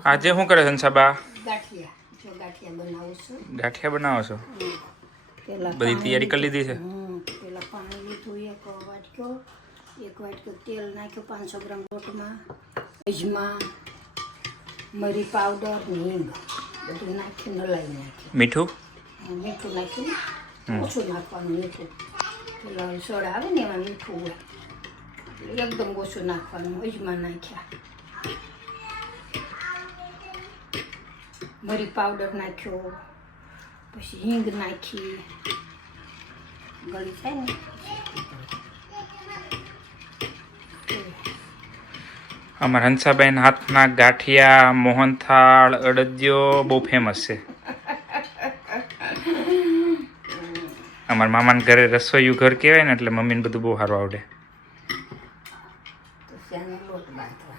આજે શું કરે સંસાબા? ગાંઠિયા બનાવું છું. ગાંઠિયા બનાવો છો? પેલા બધી તૈયારી કરી લીધી છે? પેલા પાણી લીધું, એક વાટકો તેલ નાખ્યું, 500 ગ્રામ લોટમાં, અજમા, મરી પાવડર, હિંગ બધું નાખીને હલાવી નાખ્યું. મીઠું નાખ્યું, ઓછું નાખવાનું મીઠું. પેલા સોડા આવે ને એમાં મીઠું હોય, એકદમ ઓછું નાખવાનું. અજમા નાખ્યા, મરી પાવડર નાખ્યો, પછી હિંગ નાખી, ગળી થાય ને. અમારા હંસાબેન હાથના ગાંઠિયા, મોહનથાળ, અડદિયો બહુ ફેમસ છે. અમારા મામાના ઘરે રસોઈયું ઘર કહેવાય ને, એટલે મમ્મીને બધું બહુ સારું આવડે. તો ત્યાંનો લોટ બાંધવાનો.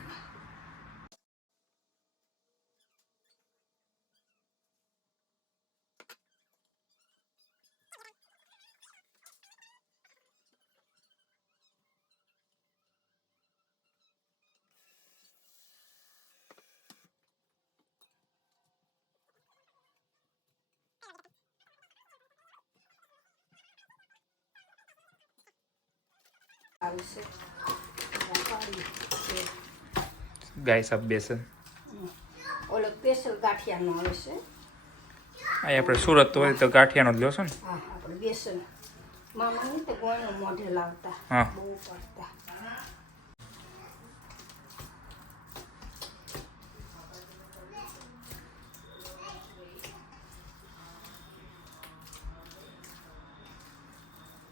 ગાય સાબ બેસન ઓલો સ્પેશિયલ ગાંઠિયાનો આવે છે. અહીં આપણે સુરત હોય તો ગાંઠિયાનો જ લો છો ને? હા, આપણે બેસન મામાને તો ગોળનું મોઢે લાવતા, હા. બહુ પડતા.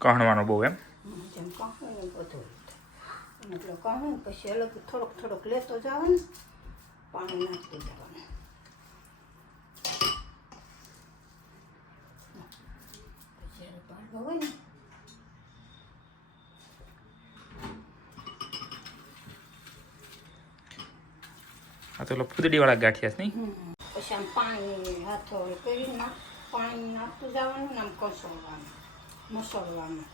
કહણવાનો બહુ એમ? જેમ કહું ને બધું એટલે કહું પછી અલગ થોડોક લેતો જવાનું, પાણી નાખતું જવાનું. પછી પાડવો હોય ને આ તો ફૂદડીવાળા ગાંઠિયા છે નહીં? પછી આમ પાણી હાથો કરીને પાણી નાખતું જવાનું ને આમ કસોડવાનું, મસળવાનું.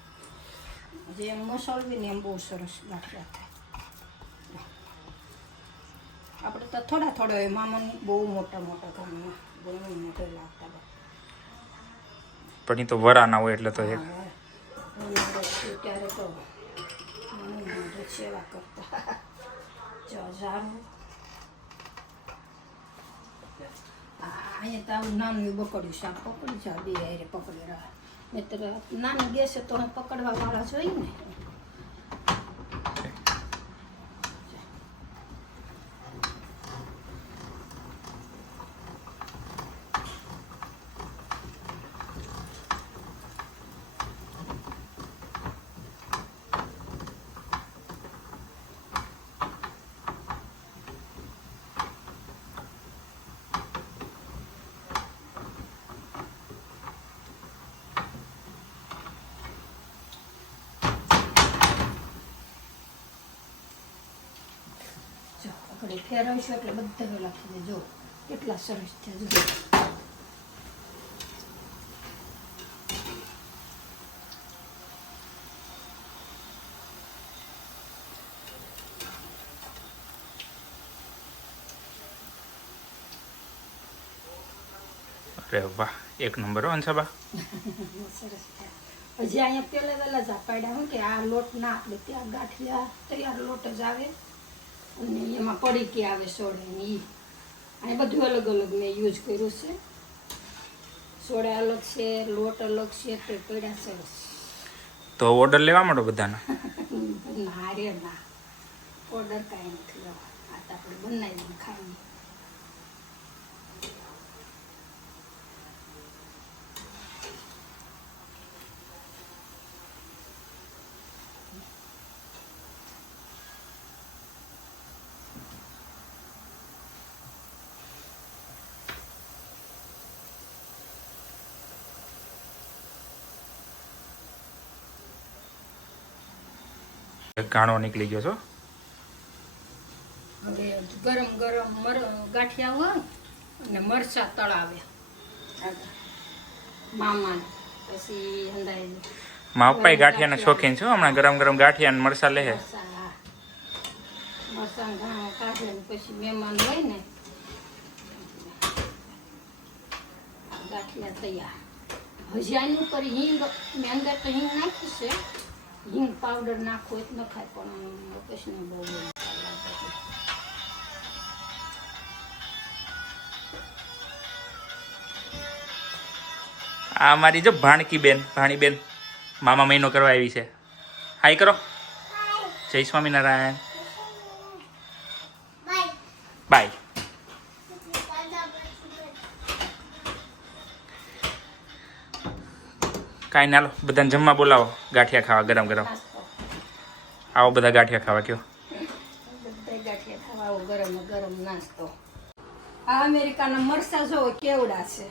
જેમ મસળવી ને એમ બહુ સરસ ગાંઠિયા થાય. આપણે તો થોડા હોય, મામાને બહુ મોટા ઘરમાં બહુ મોટે લાગતા. પણ એ તો વરા ના હોય એટલે તો એક ત્યારે તો સેવા કરતા. અહીંયા તો આવું નાનું બકડ્યું શાક પકડી જાય, બે હારે પકડી રહ્યા. નહીતર નાની ગેસે તો પકડવા વાળા જોઈએ ને. આપણે ફેરવીશું એટલે બધા લખી દેજો કેટલા સરસ છે. જો અરે વાહ, એક નંબર હો હંસાબા. સરસ થયા. હજી અહીંયા પહેલા જ પાડ્યા હું કે આ લોટ ના આપણે ત્યાં ગાંઠિયા તૈયાર લોટ જ આવે અને એમાં પડીકી આવે સોડે ને એ અહીં બધું અલગ મેં યુઝ કર્યું છે. સોડા અલગ છે, લોટ અલગ છે, તો પડ્યા સરસ. તો ઓર્ડર લેવા માંડો બધાના? ના રે ના, ઓર્ડર કાંઈ નથી લેવા. આ તો આપણે બનાવીને ખાઈએ. ઘાણો નીકળી ગયો છો. હવે ગરમ ગાંઠિયા હોય અને મરચા તળાવે મામા, પછી હંધાઈ મા પપ્પા ગાંઠિયાના શોખીન છો. હમણાં ગરમ ગાંઠિયા ને મરસા લે. મરસા ઘાણો કાઢે ને પછી મહેમાન હોય ને ગાંઠિયા તૈયાર. હજી આની ઉપર હિંગ, મેં અંદર તો હિંગ નાખી છે. હિંગ પાવડર નાખો એ ન ખાય, પણ લોકેશને બહુ લાગે છે. આ મારી જો ભાણકી બેન, ભાણી બેન મામા મહિનો કરવા આવી છે. હાય કરો. જય સ્વામિનારાયણ. બાય. કાંઈ ના લો, બધાને જમવા બોલાવો, ગાંઠિયા ખાવા ગરમ ગરમ. નાસ્તો આવો બધા ગાંઠિયા ખાવા કયો. બધા ગાંઠિયા ખાવા આવો ગરમ ગરમ નાસ્તો. આ અમેરિકાના મરસા જોવો કેવડા છે.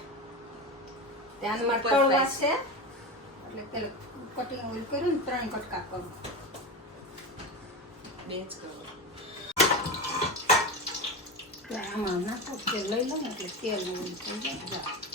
ધ્યાનમાં તળવા છે એટલે પેલું કટિંગ ઓઇલ કર્યું ને 3 કટકા કરું. બેચ કરો. આમાં નાખો તેલ લઈ લઉં એટલે તેલ ઓઇલ થઈ જાય.